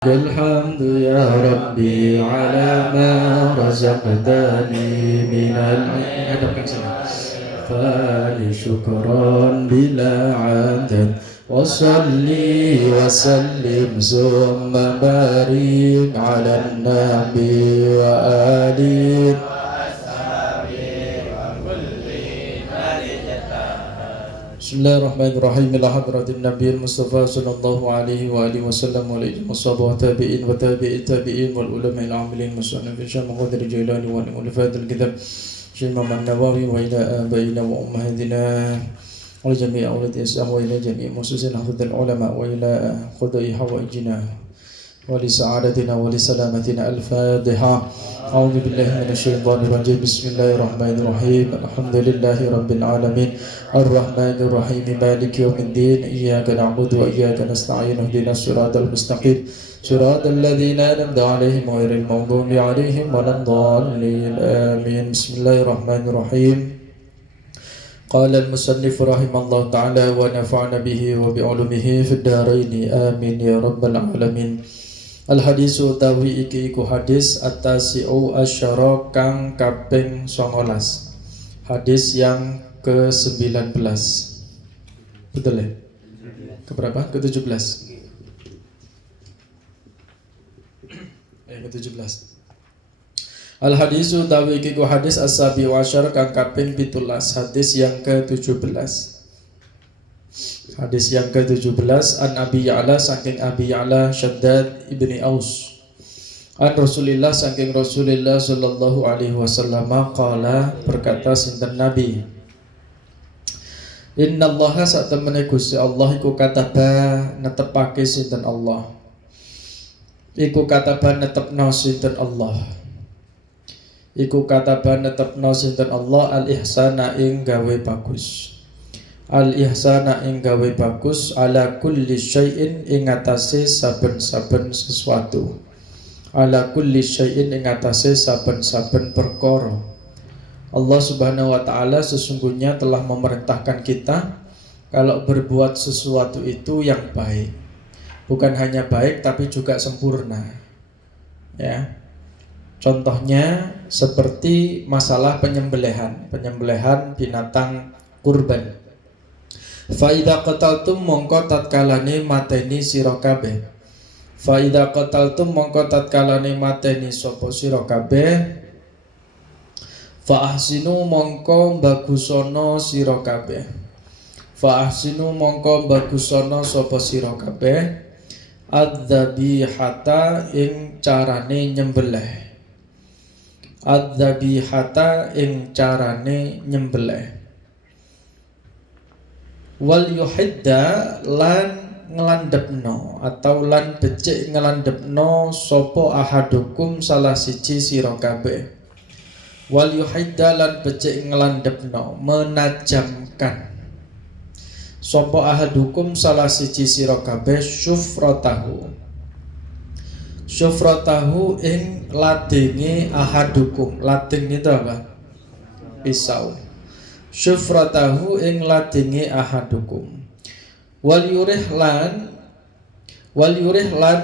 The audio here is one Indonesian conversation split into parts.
الحمد يا ربي على ما رزقتني من العلم فلشكرا بلا عدد وصلي وسلم ثم بارك على النبي وآله Bismillahirrahmanirrahim. Ila hadratin Nabi Mustafa sallallahu alaihi wa alihi wasallam wa alihi washabihi tabi'in wa tabi'it tabi'in wal ulama al amilin musannif Syekh Muhammad Jailani wa al-Ulafat al-Kitab Syekh Imam Nawawi wa ila abaina wa ummahatina wa jami' awlad Islam wa ila jami' mususin hafidhul ulama wa ila qudai hawaijina wa li sa'adatina wa li salamatina al-Fatiha. A'udzu billahi minasyaitonir rajim. Bismillahirrahmanirrahim. Alhamdulillahi rabbil alamin. Ar-Rahmanir Rahim. Maliki yaumiddin. Iyyaka na'budu wa iyyaka nasta'in. Ihdinas siratal mustaqim. Siratal ladzina an'amta 'alaihim ghairil maghdubi 'alaihim waladdallin. Amin. Bismillahirrahmanirrahim. Qala al-musannif rahimallahu ta'ala wa nafa'ana bihi wa bi 'ulumihi fid dharain. Amin ya rabbal alamin. Al-hadisu utawi iki iku hadis at-tasi'u asyara kang kaping 19. Hadis yang ke-19. Betul ya? Keberapa? Ke-17. Ke-17. Al-hadisu utawi iki iku hadis as-sabi'u asyara kang kaping 17. Hadis yang ke-17. Hadis yang ke-17 an Abi Ya'la saking Abi Ya'la Shaddad ibni Aus an Rasulillah saking Rasulillah sallallahu alaihi wasallam qala berkata sinten Nabi Innallaha satemene Gusti Allah iku kataba netepake sinten Allah iku kataba netepno sinten Allah iku kataba netepno sinten Allah al-ihsana ing gawe bagus al-ihsana ing gawe bagus ala kulli syai'in ing atase saben-saben sesuatu ala kulli syai'in ing atase saben-saben perkara. Allah Subhanahu wa taala sesungguhnya telah memerintahkan kita kalau berbuat sesuatu itu yang baik. Bukan hanya baik tapi juga sempurna. Ya. Contohnya seperti masalah penyembelihan binatang kurban. Faida qataltum mongko tatkalane mateni sira kabeh. Faida qataltum mongko tatkalane mateni sapa sira kabeh. Fa ahsinu mongko bagusana sira kabeh. Fa ahsinu mongko bagusana sapa sira kabeh. Adzabihata ing carane nyembelih. Adzabihata ing carane nyembelih. Wal yuhidda lan ngelandepno atau lan becik ngelandepno sopo ahadukum salah siji sira kabeh. Wal yuhidda lan becik ngelandepno menajamkan sopo ahadukum salah siji sira kabeh syufratahu ing ladenge ahadukum. Ladeng itu apa? Pisau. Syufratahu ing ladenge ahadukum. Wal yurih lan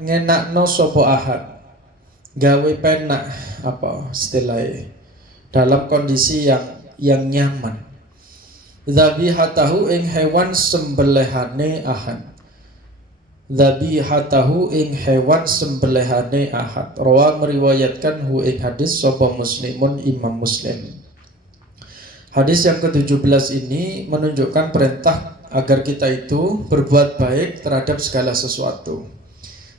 ngenakno sapa ahad. Gawe penak apa istilahnya dalam kondisi yang nyaman. Dzabihatahu ing hewan sembelihane ahad. Dzabihatahu ing hewan sembelihane ahad. Rawa meriwayatkan hu ing hadis sapa Muslimun Imam Muslim. Hadis yang ke-17 ini menunjukkan perintah agar kita itu berbuat baik terhadap segala sesuatu.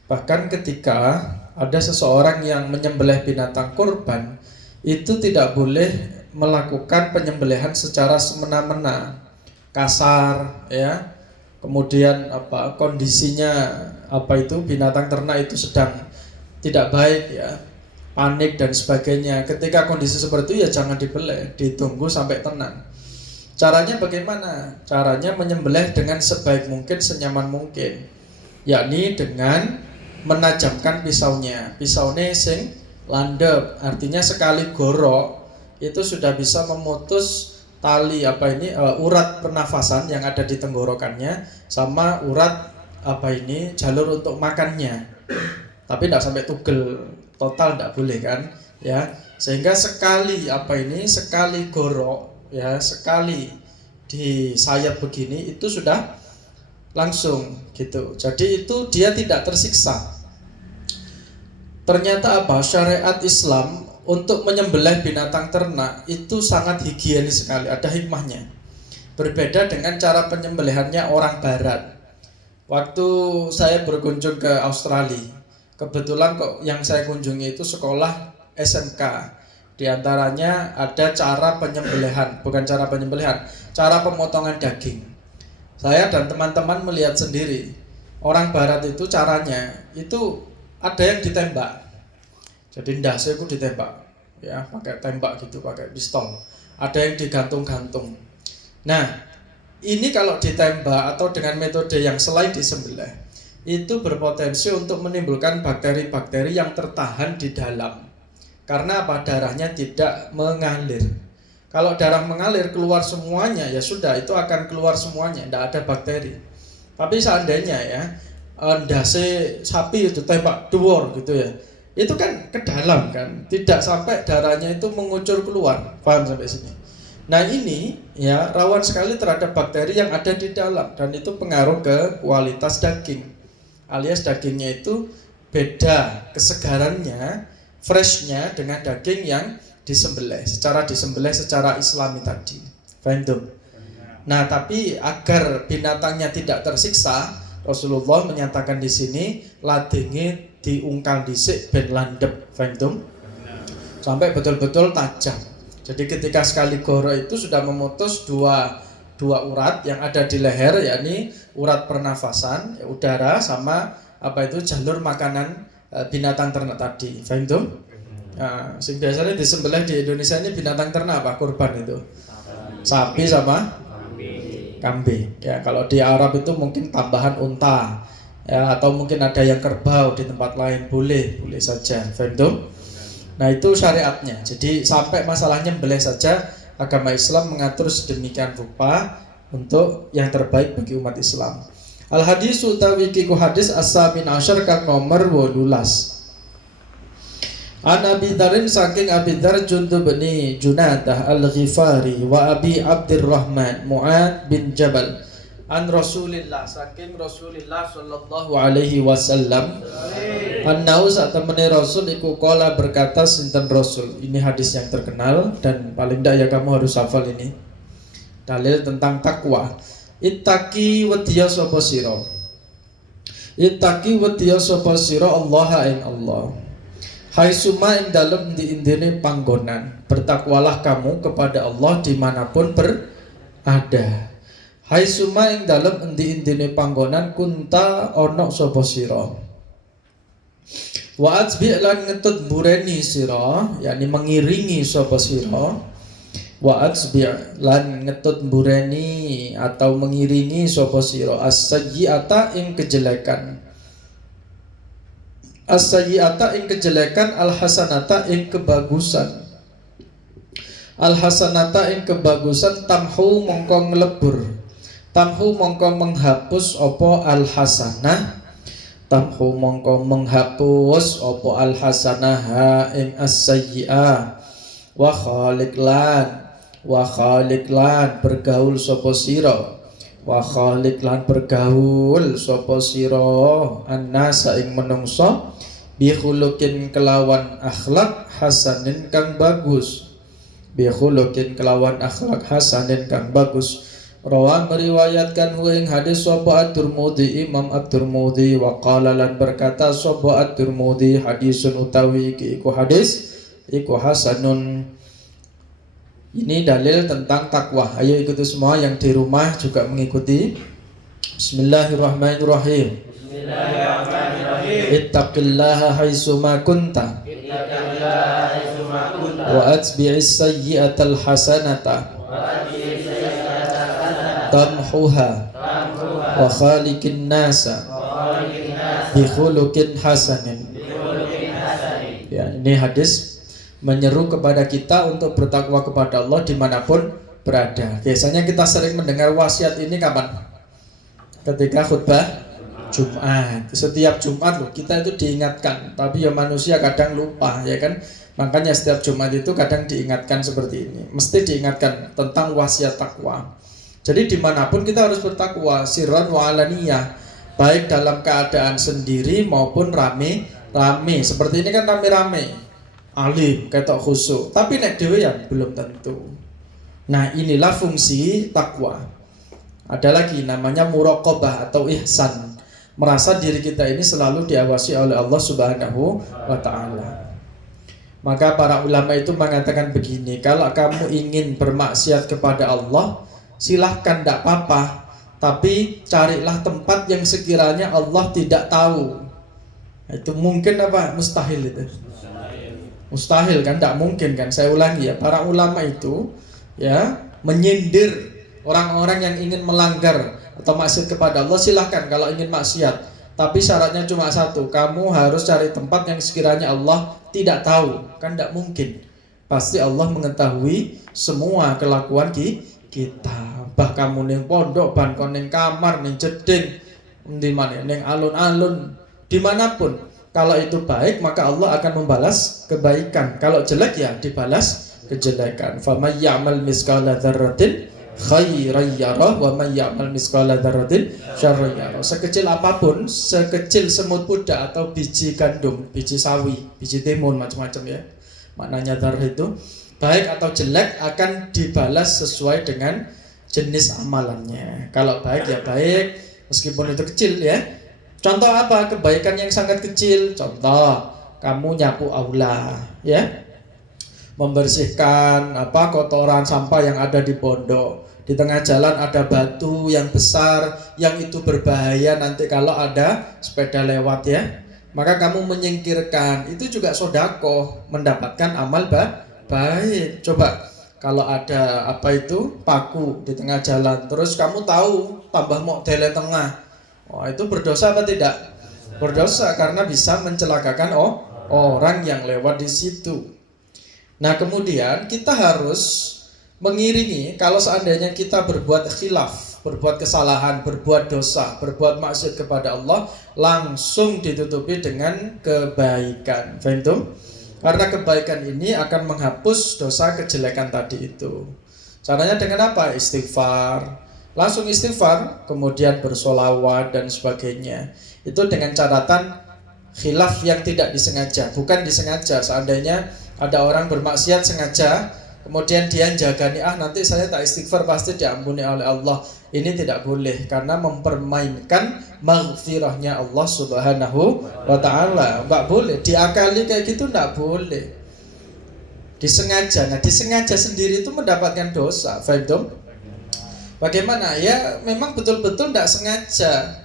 Bahkan ketika ada seseorang yang menyembelih binatang kurban, itu tidak boleh melakukan penyembelihan secara semena-mena, kasar, ya. Kemudian kondisinya binatang ternak itu sedang tidak baik, ya. Panik dan sebagainya. Ketika kondisi seperti itu ya jangan dibeleh, ditunggu sampai tenang. Caranya bagaimana? Caranya menyembelih dengan sebaik mungkin, senyaman mungkin, yakni dengan menajamkan pisaunya. Pisaunya sing landep, artinya sekali gorok itu sudah bisa memutus tali urat pernafasan yang ada di tenggorokannya sama urat jalur untuk makannya, tapi tidak sampai tugel total, tidak boleh kan ya. Sehingga sekali gorok ya, sekali disayat begini itu sudah langsung gitu. Jadi itu dia tidak tersiksa. Ternyata syariat Islam untuk menyembelih binatang ternak itu sangat higienis sekali, ada hikmahnya. Berbeda dengan cara penyembelihannya orang barat. Waktu saya berkunjung ke Australia, kebetulan kok yang saya kunjungi itu sekolah SMK. Di antaranya ada cara penyembelihan, bukan cara penyembelihan, cara pemotongan daging. Saya dan teman-teman melihat sendiri, orang barat itu caranya itu ada yang ditembak. Jadi ndase ku ditembak ya, pakai tembak gitu, pakai pistol. Ada yang digantung-gantung. Nah, ini kalau ditembak atau dengan metode yang selain disembelih, itu berpotensi untuk menimbulkan bakteri-bakteri yang tertahan di dalam. Karena darahnya tidak mengalir. Kalau darah mengalir keluar semuanya, ya sudah, itu akan keluar semuanya, tidak ada bakteri. Tapi seandainya ya, ndase sapi itu tembak duor gitu ya, itu kan ke dalam kan, tidak sampai darahnya itu mengucur keluar. Paham sampai sini? Nah ini ya rawan sekali terhadap bakteri yang ada di dalam, dan itu pengaruh ke kualitas daging, alias dagingnya itu beda kesegarannya, freshnya dengan daging yang disembelih secara islami tadi. Paham tuh? Nah tapi agar binatangnya tidak tersiksa, Rasulullah menyatakan di sini ladenge diungkal dhisik ben landhep. Paham tuh? Sampai betul-betul tajam. Jadi ketika sekali gorok itu sudah memutus dua urat yang ada di leher, yakni urat pernafasan, ya, udara, sama jalur makanan binatang ternak tadi. Paham tuh? Nah, biasanya disembelih di Indonesia ini binatang ternak apa? Kurban itu sapi sama kambing. Ya, kalau di Arab itu mungkin tambahan unta, ya, atau mungkin ada yang kerbau di tempat lain, boleh saja. Paham tuh? Nah itu syariatnya. Jadi sampai masalahnya nyembelih saja, agama Islam mengatur sedemikian rupa untuk yang terbaik bagi umat Islam. Al hadis utawi kiku hadis as-samin asyar kang nomor 18. An Abi Dzarin saking Abi Dzar Jundub bin Junadah Al-Ghifari wa Abi Abdurrahman Mu'ad bin Jabal an Rasulillah saking Rasulillah sallallahu alaihi wasallam annau sak temene Rasul iku qala berkata sinten Rasul. Ini hadis yang terkenal dan paling ndak ya kamu harus hafal ini. Dalil tentang takwa. Ittaqi wadiya sapa sira. Ittaqi wadiya sapa sira Allah ing Allah. Hai suma ing dalem ndi-indine panggonan, bertakwalah kamu kepada Allah dimanapun berada. Hai suma ing dalem endi-endine panggonan kunta ana sapa sira. Wa atsbi lan ngetut bureni sira, yakni mengiringi sapa sira. Wa atsbi lan ngetut bureni atau mengiringi sapa sira as-sayyi'ata ing kejelekan. As-sayyi'ata ing kejelekan, al-hasanata ing kebagusan. Al-hasanata ing kebagusan tamhu mongko nglebur. Tamhu mongko menghapus opo al-hasanah. Tamhu mongko menghapus opo al-hasanah ing as-sayyi'ah. Wa khaliq lan bergaul sapa sira. Wa khaliq lan bergaul sapa sira annasa ing menungso bi khuluqin kelawan akhlak hasanin kang bagus. Bi khuluqin kelawan akhlak hasanin kang bagus. Rawan meriwayatkan ing hadis sapa At-Tirmidzi, Imam At-Tirmidzi wa qala lan berkata sapa At-Tirmidzi hadisun utawi iku hadis iku hasanun. Ini dalil tentang takwa. Ayo ikuti semua yang di rumah juga mengikuti. Bismillahirrahmanirrahim. Ittaqillaha haitsuma kunta. Wa atbi'is sayyi'atal hasanata tamhuha wa khaliqin nasa bi khuluqin hasanin. Ya, ini hadis menyeru kepada kita untuk bertakwa kepada Allah dimanapun berada. Biasanya kita sering mendengar wasiat ini kapan? Ketika khutbah Jumat. Setiap Jumat loh kita itu diingatkan. Tapi ya manusia kadang lupa ya kan. Makanya setiap Jumat itu kadang diingatkan seperti ini. Mesti diingatkan tentang wasiat takwa. Jadi dimanapun kita harus bertakwa, sirran wa alaniyah, baik dalam keadaan sendiri maupun rame-rame. Seperti ini kan rame-rame, alim, ketok khusyuk. Tapi nek dhewe ya belum tentu. Nah inilah fungsi takwa. Ada lagi namanya muraqabah atau ihsan, merasa diri kita ini selalu diawasi oleh Allah Subhanahu wa ta'ala. Maka para ulama itu mengatakan begini, kalau kamu ingin bermaksiat kepada Allah, silahkan, tidak apa-apa, tapi carilah tempat yang sekiranya Allah tidak tahu. Itu mungkin apa? Mustahil itu. Mustahil kan, tidak mungkin kan. Saya ulangi ya, para ulama itu ya menyindir orang-orang yang ingin melanggar atau maksiat kepada Allah. Silahkan kalau ingin maksiat, tapi syaratnya cuma satu, kamu harus cari tempat yang sekiranya Allah tidak tahu. Kan tidak mungkin, pasti Allah mengetahui semua kelakuan kita. Bah kamu ning pondok, ban kon ning kamar, ning jeding, di mana, ning alun-alun, dimanapun. Kalau itu baik maka Allah akan membalas kebaikan. Kalau jelek ya dibalas kejelekan. Faman ya'mal misqala dzarratin khairan yarah wa man ya'mal misqala dzarratin syarran yarah. Sekecil apapun, sekecil semut pudak atau biji gandum, biji sawi, biji timun, macam-macam ya. Maknanya dzarrah itu baik atau jelek akan dibalas sesuai dengan jenis amalannya. Kalau baik ya baik, meskipun itu kecil ya. Contoh apa? Kebaikan yang sangat kecil. Contoh, kamu nyapu aula ya, membersihkan kotoran sampah yang ada di pondok. Di tengah jalan ada batu yang besar, yang itu berbahaya nanti kalau ada sepeda lewat ya. Maka kamu menyingkirkan, itu juga sedekah, mendapatkan amal baik. Coba kalau ada paku di tengah jalan, terus kamu tahu tambah mau tele tengah, itu berdosa apa tidak? Berdosa, karena bisa mencelakakan orang yang lewat di situ. Nah kemudian kita harus mengiringi, kalau seandainya kita berbuat khilaf, berbuat kesalahan, berbuat dosa, berbuat maksiat kepada Allah, langsung ditutupi dengan kebaikan. Faham? Karena kebaikan ini akan menghapus dosa kejelekan tadi itu. Caranya dengan apa? Istighfar. Langsung istighfar, kemudian bersolawat dan sebagainya. Itu dengan catatan khilaf yang tidak disengaja, bukan disengaja. Seandainya ada orang bermaksiat sengaja, kemudian dia jagani, nanti saya tak istighfar pasti diampuni oleh Allah. Ini tidak boleh, karena mempermainkan maghfirahnya Allah Subhanahu wa ta'ala. Enggak boleh, diakali kayak gitu enggak boleh. Disengaja, disengaja sendiri itu mendapatkan dosa. Faham? Bagaimana? Ya memang betul-betul tidak sengaja.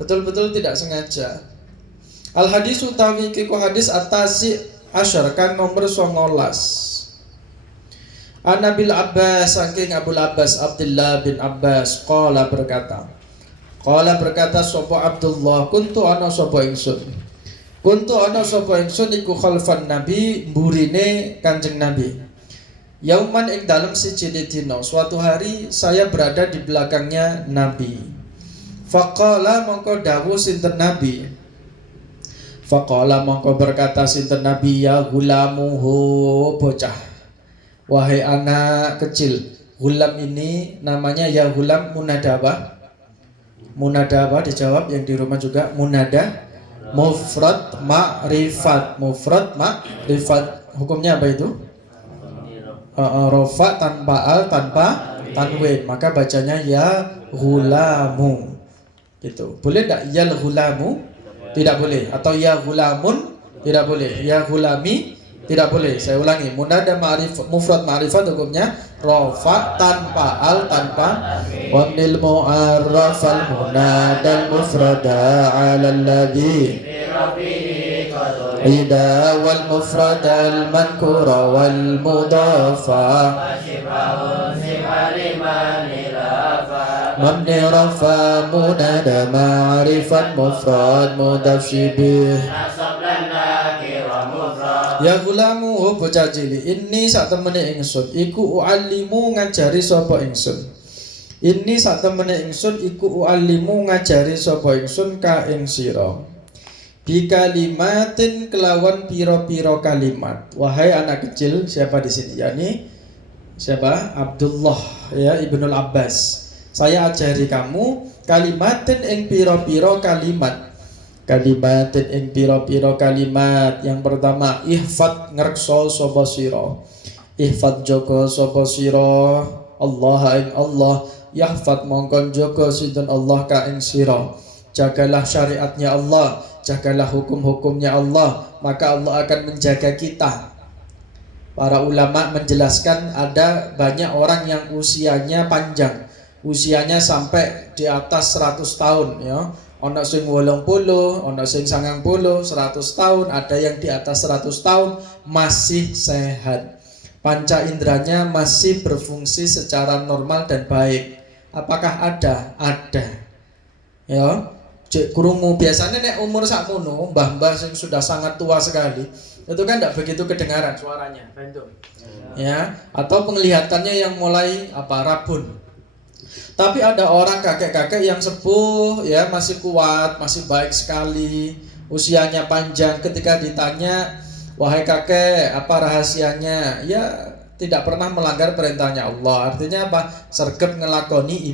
Betul-betul tidak sengaja. Al-hadis utawi kiku hadis atasi asyar kan nomor 19. Anabil Abbas saking Abul Abbas Abdullah bin Abbas qala berkata sapa Abdullah kuntu ana sapa ingsun iku khalfan Nabi mburine Kanjeng Nabi. Yauman ing dalem siji dina, suatu hari saya berada di belakangnya Nabi. Faqala mongko dawuh sinten Nabi. Faqala mongko berkata sinten Nabi, ya gulamuhu bocah. Wahai anak kecil. Gulam ini namanya ya gulam munadabah. Munadabah dijawab yang di rumah juga munada. Mufrad ma'rifat. Hukumnya apa itu? Rofa tanpa al tanpa tanwin, maka bacanya ya gulamu. Gitu. Boleh enggak ya gulamu? Tidak boleh. Atau ya gulamun? Tidak boleh. Ya gulami? Tidak boleh. Saya ulangi, munada mufrad ma'rifat hukumnya rofa tanpa al tanpa wamnil mu'arraf al munada mufrada ala alladhi ida wal mufrada al mankura wal mudafa mabni rafa munada ma'rifat mufrad mudaf syibih. Ya gulamu bocah cilik, ini sak temene ingsun iku u'allimu ngajari sapa ingsun. Ini sak temene ingsun iku ualimu ngajari sapa ingsun ka ing sira. Bi kalimatin kelawan piro-piro kalimat. Wahai anak kecil, siapa di sini? Yani siapa? Abdullah ya Ibnul Abbas. Saya ajari kamu kalimatin ing piro-piro kalimat. Kalimatin ing piro-piro kalimat. Yang pertama, ihfad ngrekso sapa sira. Ihfad jaga sapa sira Allah ing Allah, yahfad mongkon jaga sinten Allah ka ing sira. Jagalah syariatnya Allah, jagalah hukum-hukumnya Allah, maka Allah akan menjaga kita. Para ulama menjelaskan ada banyak orang yang usianya panjang, usianya sampai di atas 100 tahun ya. Ono sing 80, ono sing 90, 100 tahun, ada yang di atas 100 tahun masih sehat. Panca inderanya masih berfungsi secara normal dan baik. Apakah ada? Ada. Ya. Cek krungu biasanya nek umur sakmono, mbah-mbah yang sudah sangat tua sekali, itu kan tidak begitu kedengaran suaranya, ya, atau penglihatannya yang mulai rabun. Tapi ada orang kakek-kakek yang sepuh, ya, masih kuat, masih baik sekali, usianya panjang. Ketika ditanya, wahai kakek, apa rahasianya? Ya, tidak pernah melanggar perintahnya Allah. Artinya apa? Sergap ngelakoni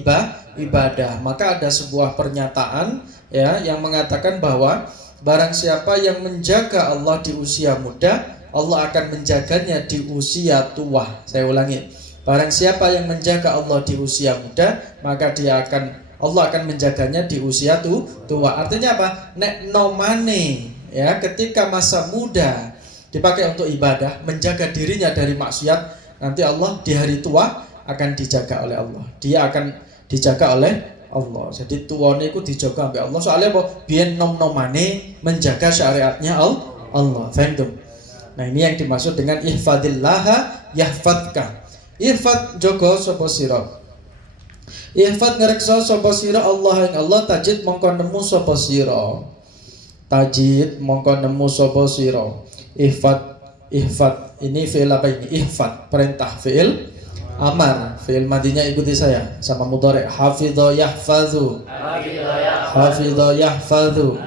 ibadah. Maka ada sebuah pernyataan ya yang mengatakan bahwa barang siapa yang menjaga Allah di usia muda, Allah akan menjaganya di usia tua. Saya ulangi. Barang siapa yang menjaga Allah di usia muda, maka Allah akan menjaganya di usia tua. Artinya apa? Nek nomane ya ketika masa muda dipakai untuk ibadah, menjaga dirinya dari maksiat, nanti Allah di hari tua akan dijaga oleh Allah. Dia akan dijaga oleh Allah. Jadi tuane iku dijaga oleh Allah. Soalnya apa? Biyen nom-nomane menjaga syariatnya Allah. Faham? Nah, ini yang dimaksud dengan ihfadillaha yahfadka. Ihfad jaga sapa sira. Ihfad ngreksa sapa sira Allah ing Allah, tajid mongko nemu sapa sira. Tajid mongko nemu sapa sira. Ihfad ini fi'il apa ini? Ihfad, perintah fi'il amar. Fi'il madinya ikuti saya sama mudhari. Hafidha yahfazu. Hafidha yahfazu.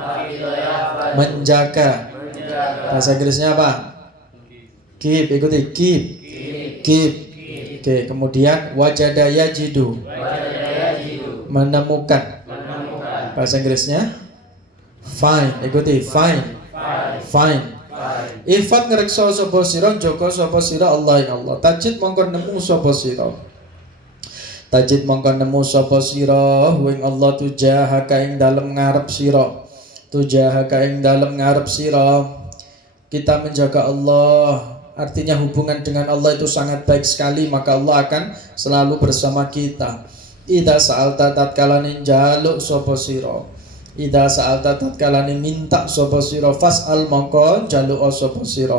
Menjaga. Bahasa Inggrisnya apa? Keep, ikuti keep. Oke, kemudian wajada yajidu. Menemukan. Bahasa Inggrisnya find, ikuti find. Ifat ngreksa sapa sira, jaga sapa sira Allah ing Allah. Tajid mongko nemu sapa sira. Tajid mongko nemu sapa sira ing Allah tujahaka ing dalem ngarep sira. Tujahaka ing dalem ngarep sira. Kita menjaga Allah, artinya hubungan dengan Allah itu sangat baik sekali, maka Allah akan selalu bersama kita. Idza sa'alta tatkala njaluk sapa sira. Idza sa'alta tatkala minta sapa sira, fas'al mongko njaluk sapa sira.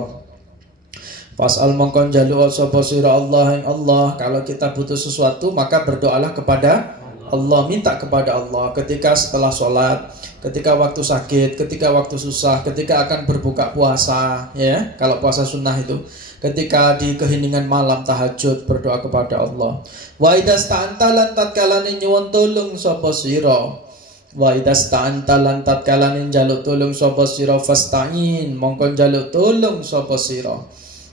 Fas'al mongko njaluk sapa sira Allah ing Allah. Kalau kita butuh sesuatu, maka berdoalah kepada Allah, minta kepada Allah ketika setelah sholat, ketika waktu sakit, ketika waktu susah, ketika akan berbuka puasa, ya. Kalau puasa sunnah itu, ketika di keheningan malam tahajud, berdoa kepada Allah. Wa idasta'anta lan tatkala nyuwun tulung sapa sira. Wa idasta'anta lan tatkala njaluk tulung sapa sira, fasta'in mongko njaluk tulung sapa sira.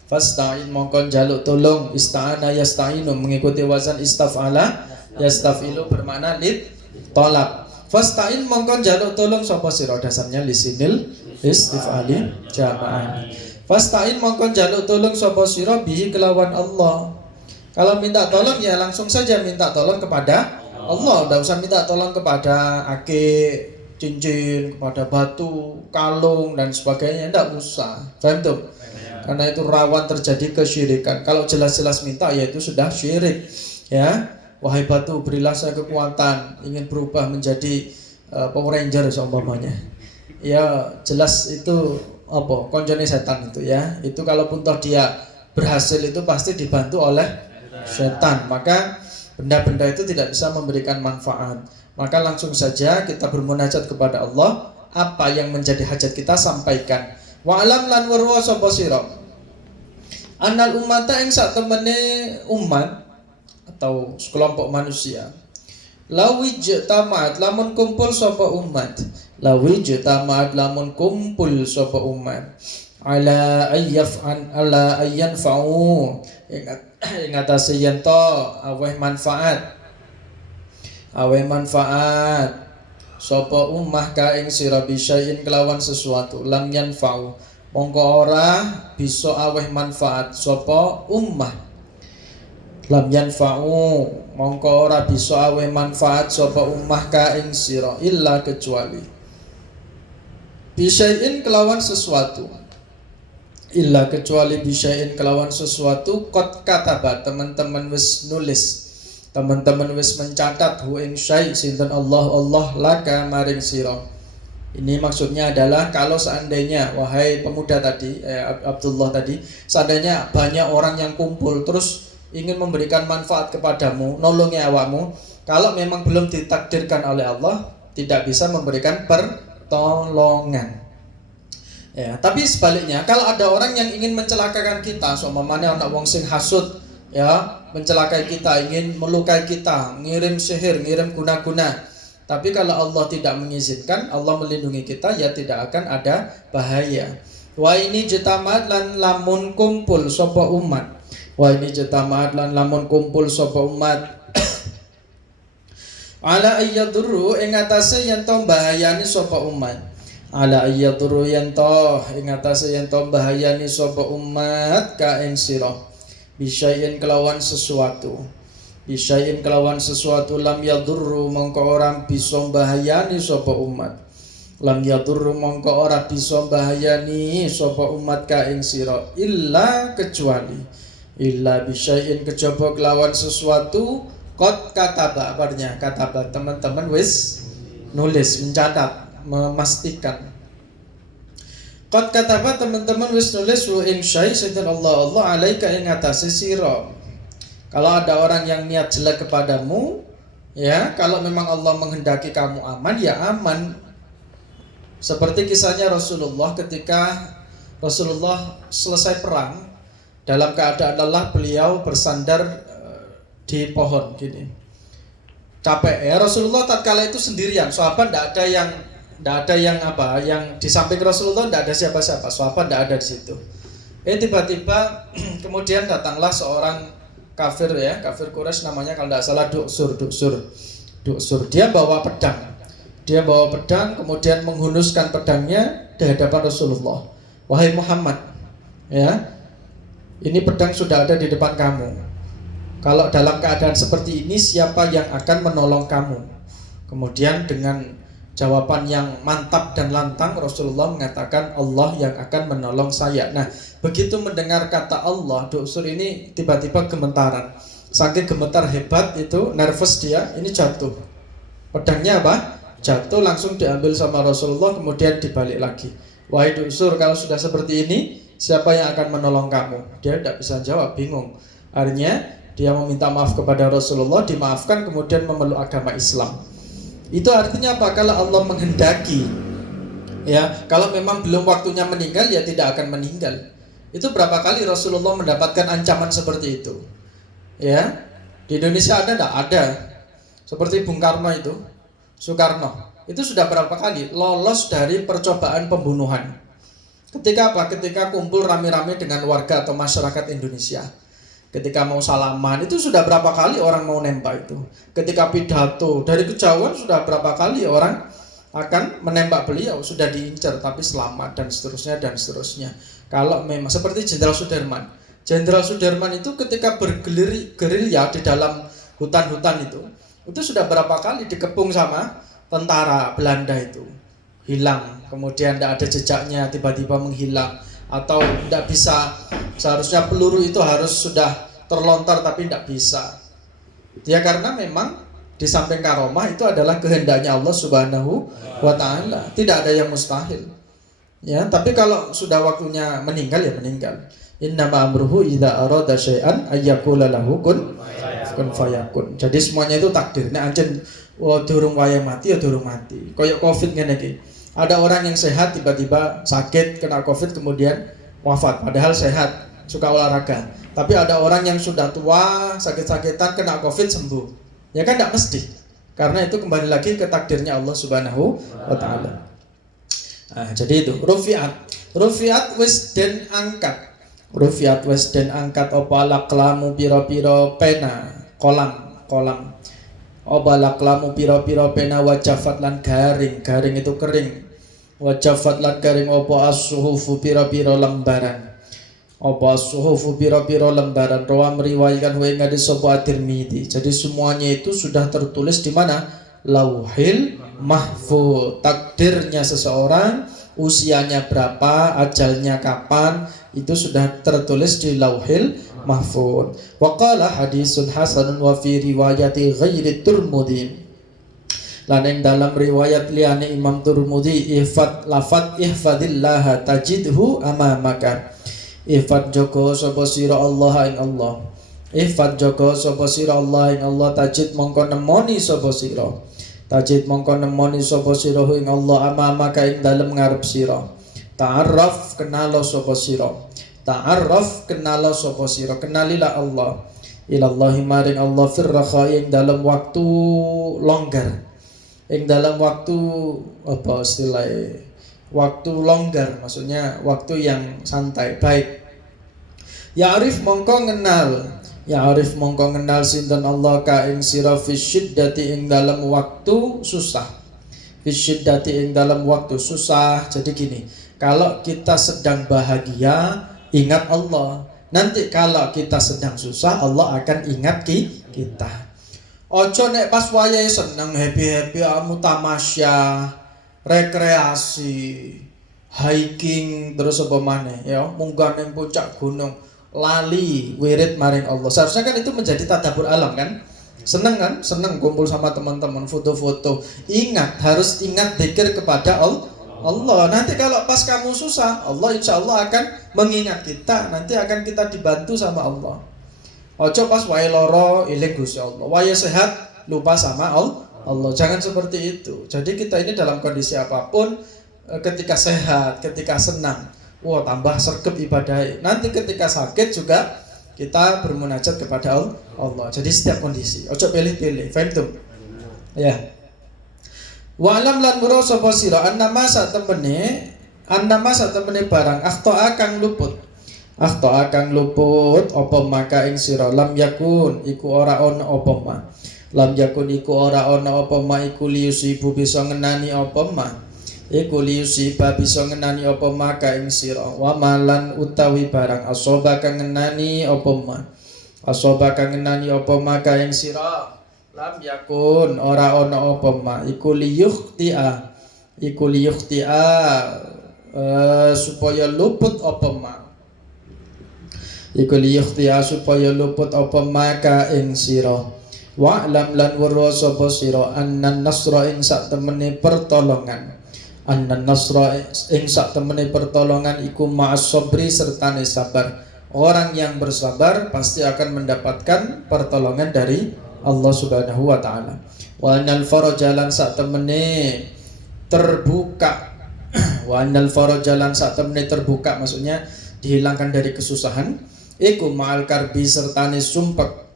Fasta'in mongko njaluk tulung. Ista'ana yasta'inu mengikuti wazan istaf'ala yastafilu bermakna lid tolak. Fasta'in mongko njaluk tulung sapa sira, dasarnya lisinil istif'ali jama'ah. Fasta'in mongko njaluk tulung sapa sira bihi kelawan Allah. Kalau minta tolong ya langsung saja minta tolong kepada Allah, tidak usah minta tolong kepada akik, cincin, kepada batu, kalung dan sebagainya, tidak usah. Paham tuh? Karena itu rawan terjadi kesyirikan. Kalau jelas-jelas minta ya itu sudah syirik. Ya, wahai batu berilah saya kekuatan, ingin berubah menjadi Power Ranger seumpamanya. Ya jelas itu apa? Konjone setan itu ya. Itu kalaupun toh dia berhasil itu pasti dibantu oleh setan. Maka benda-benda itu tidak bisa memberikan manfaat. Maka langsung saja kita bermunajat kepada Allah. Apa yang menjadi hajat kita sampaikan. Wa alam lan warwa sapa sira. Annal ummata ing sak temene umat atau sekelompok manusia. Lawijtama'at lamun kumpul sapa umat. Lawijtama'at lamun kumpul sapa umat. Ala ayyanfa'u ing atase yen to aweh manfaat. Aweh manfaat sapa ummah ka ing sira bisain kelawan sesuatu lam yanfa'u mongko ora bisa aweh manfaat sapa ummah. Lam yanfa'u mongko ora bisa aweh manfaat sapa ummah ka ing sira illa kecuali bisain kelawan sesuatu, illa kecuali bisain kelawan sesuatu kot kataba teman-teman wis nulis, teman-teman wis mencatat hu ing syai sinten Allah laka maring sira. Ini maksudnya adalah kalau seandainya wahai pemuda tadi Abdullah tadi, seandainya banyak orang yang kumpul terus ingin memberikan manfaat kepadamu, nolongi awakmu, kalau memang belum ditakdirkan oleh Allah tidak bisa memberikan pertolongan. Ya, tapi sebaliknya kalau ada orang yang ingin mencelakakan kita, seumpamanya ana wong sing hasud ya, mencelakai kita, ingin melukai kita, ngirim sihir, ngirim guna-guna. Tapi kalau Allah tidak mengizinkan, Allah melindungi kita, ya tidak akan ada bahaya. Wa ini jetamat lan lamun kumpul sapa umat. Wa ini jetamat lan lamun kumpul sapa umat. Ala ayyadurru ing atase yen to bahayani sapa umat. Ala ayyadurru yen to ing atase yen to bahayani sapa umat ka ing sira. Bisain kelawan sesuatu, bisain kelawan sesuatu lam yadurru mongko ora bisa bahayani sapa umat. Lam yadurru mongko ora bisa bahayani sapa umat ka ing sira illa kecuali illa bisain kejaba kelawan sesuatu qad kataba. Artinya kataba teman-teman wis nulis, mencatat, memastikan. Qad kataba teman-teman wis nulis wa ing syai sinten Allah alaika ing atase sira. Kalau ada orang yang niat jelek kepadamu, ya, kalau memang Allah menghendaki kamu aman, ya aman. Seperti kisahnya Rasulullah ketika Rasulullah selesai perang, dalam keadaan lelah beliau bersandar di pohon gini. Capek ya, Rasulullah tatkala itu sendirian, sahabat tidak ada yang di samping Rasulullah, tidak ada siapa-siapa, sahabat tidak ada di situ. Tiba-tiba kemudian datanglah seorang kafir ya, kafir Quraisy namanya kalau tidak salah Duksur. Dia bawa pedang, kemudian menghunuskan pedangnya di hadapan Rasulullah. Wahai Muhammad, ya, ini pedang sudah ada di depan kamu. Kalau dalam keadaan seperti ini, siapa yang akan menolong kamu? Kemudian dengan jawaban yang mantap dan lantang Rasulullah mengatakan Allah yang akan menolong saya. Nah, begitu mendengar kata Allah, Duksur ini tiba-tiba gemetaran. Saking gemetar hebat itu, nervous dia, ini jatuh. Pedangnya apa? Jatuh, langsung diambil sama Rasulullah, kemudian dibalik lagi. Wahai Duksur, kalau sudah seperti ini, siapa yang akan menolong kamu? Dia tidak bisa jawab, bingung. Akhirnya dia meminta maaf kepada Rasulullah, dimaafkan, kemudian memeluk agama Islam. Itu artinya apa? Kalau Allah menghendaki, ya, kalau memang belum waktunya meninggal, ya tidak akan meninggal. Itu berapa kali Rasulullah mendapatkan ancaman seperti itu? Ya, di Indonesia ada enggak? Ada. Seperti Bung Karno itu, Soekarno, itu sudah berapa kali lolos dari percobaan pembunuhan. Ketika apa? Ketika kumpul rame-rame dengan warga atau masyarakat Indonesia. Ketika mau salaman, itu sudah berapa kali orang mau nembak itu. Ketika pidato, dari kejauhan sudah berapa kali orang akan menembak beliau, sudah diincar tapi selamat dan seterusnya. Kalau memang seperti Jenderal Sudirman itu ketika bergerilya di dalam hutan-hutan itu sudah berapa kali dikepung sama tentara Belanda itu. Hilang, kemudian tidak ada jejaknya, tiba-tiba menghilang. Atau tidak bisa, seharusnya peluru itu harus sudah terlontar tapi tidak bisa. Ya karena memang di samping karomah itu adalah kehendaknya Allah Subhanahu wa ta'ala. Tidak ada yang mustahil. Ya, tapi kalau sudah waktunya meninggal, ya meninggal. Innama amruhu idza arada syai'an ayyaqula lahu kun fayakun. Jadi semuanya itu takdir. Nek ancen durung wayahe mati ya durung mati. Kayak Covid ngene iki. Ada orang yang sehat tiba-tiba sakit kena Covid kemudian wafat, padahal sehat, suka olahraga. Tapi ada orang yang sudah tua, sakit-sakitan kena Covid sembuh. Ya kan tidak mesti. Karena itu kembali lagi ke takdirnya Allah Subhanahu wa taala. Nah, jadi itu rufiat wis den angkat. Rufiat wis den angkat apa laklamu pira-pira pena, kolam. Apa laklamu pira-pira pena wajafat lan garing itu kering. Wajafat lan garing apa as-suhufu pira-pira lembaran. Apa as-suhufu pira-pira lembaran. Rawa meriwayatkan wa ingadi sapa At-Tirmidzi. Jadi semuanya itu sudah tertulis di mana? Lauhil Mahfuz. Takdirnya seseorang, usianya berapa, ajalnya kapan, itu sudah tertulis di Lauhil Mahfuz. Wa qala hadisun hasanun wa fi riwayati ghairi Tirmidzi. Lan ing dalam riwayat liyane Imam Tirmidzi lafat ihfadillaha tajidhu amamaka. Ihfad joko sapa sira Allah ing Allah. Ihfad joko sapa sira Allah ing Allah tajid mongko nemoni sapa sira. Tajid mongko nemoni sapa sira ing Allah amamaka ing dalem ngarep sira. Ta'arraf kenalo sapa sira. Ta'arraf kenalo sapa sira. Kenalilah Allah. Ilallahi maring Allah fir rakha ing dalem waktu longgar. Ing dalam waktu apa istilahnya? Waktu longgar, maksudnya waktu yang santai, baik. Ya'rif mongko ngenal sinten Allah ka ing sira fi syiddati ing dalam waktu susah. Fi syiddati ing dalam waktu susah. Jadi gini, kalau kita sedang bahagia, ingat Allah. Nanti kalau kita sedang susah, Allah akan ingat kita. Ojo nek pas wayahe seneng happy-happy amu tamasya, rekreasi, hiking terus apa maneh ya, munggah ning puncak gunung, lali wirid maring Allah. Seharusnya kan itu menjadi tadabbur alam kan? Seneng kan? Seneng kumpul sama teman-teman, foto-foto. Ingat, harus ingat zikir kepada Allah. Nanti kalau pas kamu susah, Allah insya Allah akan mengingat kita. Nanti akan kita dibantu sama Allah. Ojo pas wae loro iling Gusti Allah, wae sehat lupa sama Allah. Jangan seperti itu. Jadi kita ini dalam kondisi apapun, ketika sehat, ketika senang, wah tambah sergap ibadah. Nanti ketika sakit juga kita bermunajat kepada Allah. Jadi setiap kondisi, ojo pilih-pilih. Faham? Ya. Wa alam lan muro sapa sira annama satemene barang akhta kang luput. Akhta kang luput apa maka ing sira lam yakun iku ora ana apa ma. Lam yakun iku ora ana apa ma iku liusibu bisa ngenani apa ma. Iku liusiba bisa ngenani apa maka ing sira. Wa malan utawi barang asoba kang ngenani apa ma. Asoba kang ngenani apa maka ing sira. Lam yakun ora ana apa ma iku liyukhtia. Iku liyukhtia supaya luput apa ma. Iku liyukhtia supaya luput apa maka ing sira. Wa'lam lan weruh sapa sira annan nasra ing sak temene pertolongan. Annan nasra ing sak temene pertolongan iku ma'as sabri sertane sabar. Orang yang bersabar pasti akan mendapatkan pertolongan dari Allah Subhanahu wa taala. Wa annal faraja lan sak temene terbuka. Wa annal faraja lan sak temene terbuka maksudnya dihilangkan dari kesusahan. Iku ma'al karbi sertane sumpek.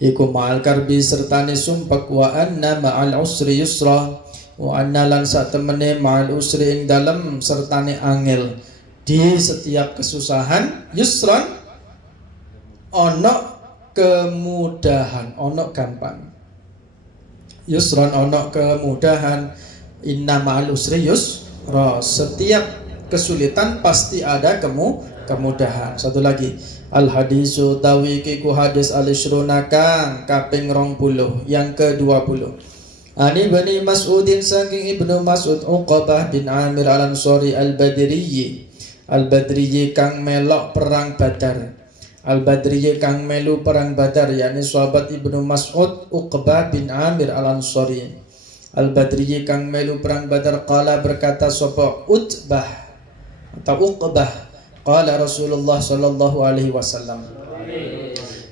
Iku ma'al karbi sertane sumpek. Wa anna ma'al usri yusra. Wa anna lan satemene ma'al usri ing dalem sertane angel. Di setiap kesusahan yusran ono kemudahan, ono gampang. Yusran ono kemudahan. Inna ma'al usri yusra. Setiap kesulitan pasti ada kemudahan. Satu lagi, al hadisu tawi ku hadis al-ishruna kang kaping 20 yang ke-20. Ani bani Mas'udin saking Ibnu Mas'ud Uqbah bin Amir al-Ansari al-Badriyyi kang melok perang Badar. Al-Badriyyi kang melu perang Badar yakni sahabat Ibnu Mas'ud Uqbah bin Amir al-Ansari. Al-Badriyyi kang melu perang Badar qala berkata sapa Utbah atau Uqbah. Qala Rasulullah sallallahu alaihi wasallam.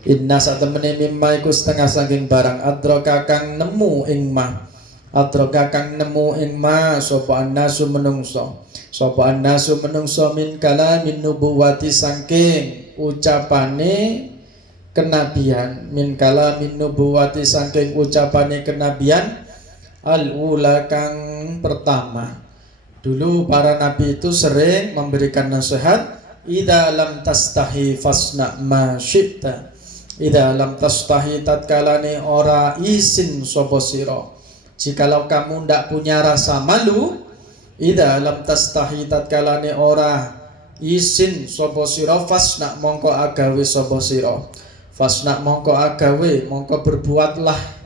Inna satemene mimma iku setengah saking barang adraka kang nemu ing ma. Adraka kang nemu ing ma sapa annasu menungso. Sapa annasu menungso min kalamin nubuwati saking ucapane kenabian, min kalamin nubuwati saking ucapane kenabian, al-ula kang pertama. Dulu para nabi itu sering memberikan nasihat, idza lam tastahi fasna ma syi'ta. Idza lam tastahi tatkalane ora isin sapa sira. Jikalau kamu ndak punya rasa malu, idza lam tastahi tatkalane ora isin sapa sira, fasna mongko agawe sapa sira. Fasna mongko agawe, mongko berbuatlah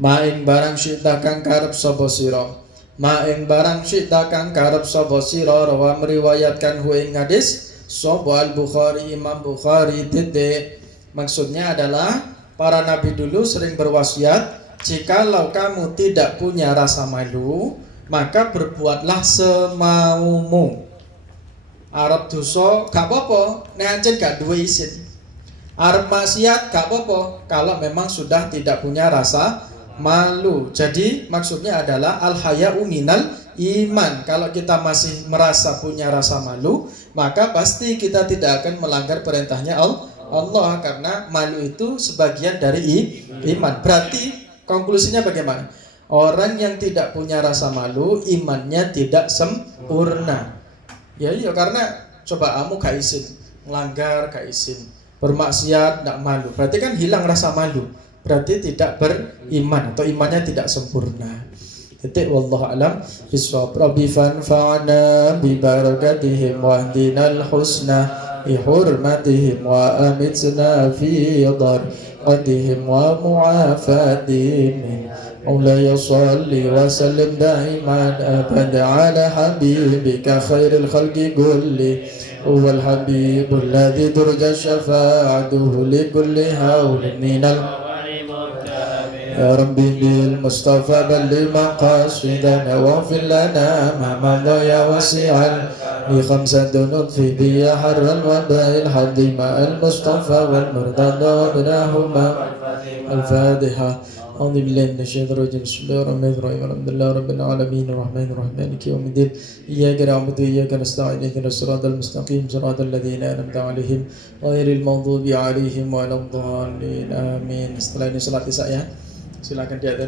maing barang syi'ta kang karep sapa sira. Maing barang syi'ta kang karep sapa sira, rawa meriwayatkan hu ing hadis sapa Al-Bukhari, Imam Bukhari titik. Maksudnya adalah para nabi dulu sering berwasiat, jikalau kamu tidak punya rasa malu, maka berbuatlah semaumu. Arep dosa gak apa-apa, nek ancen gak duwe izin. Arep maksiat gak apa-apa kalau memang sudah tidak punya rasa malu. Jadi maksudnya adalah al-haya'u minal iman. Kalau kita masih merasa punya rasa malu, maka pasti kita tidak akan melanggar perintahnya Allah, karena malu itu sebagian dari iman. Berarti konklusinya bagaimana? Orang yang tidak punya rasa malu, imannya tidak sempurna. Ya iya, karena coba kamu gak izin, melanggar gak izin, bermaksiat gak malu, berarti kan hilang rasa malu, berarti tidak beriman atau imannya tidak sempurna. Titik, wallahu alam bisawab. Rabbi fanfa'na bi barakatihim wahdinal husna bi hurmatihim wa amitna fi darqatihim wa mu'afatihim. مولاي صل وسلم دائما أبدا على حبيبك خير الخلق كل هو الحبيب الذي ترجى شفاعته لكل هول من يا ربي بالمصطفى بلغ مقاصدنا واغفر لنا ما مضى يا واسعا لخمسة نطفي بي حر الوباء الحدي مع المصطفى والمرتضى ابنهما الفاتحة. أعوذ بالله من الشيطان الرجيم. بسم الله الرحمن الرحيم. الحمد لله رب العالمين الرحمن الرحيم مالك يوم الدين إياك نعبد وإياك نستعين اهدنا الصراط المستقيم صراط الذين أنعمت عليهم غير المغضوب عليهم ولا الضالين آمين. Setelah ini salat isya ya, silakan di atas.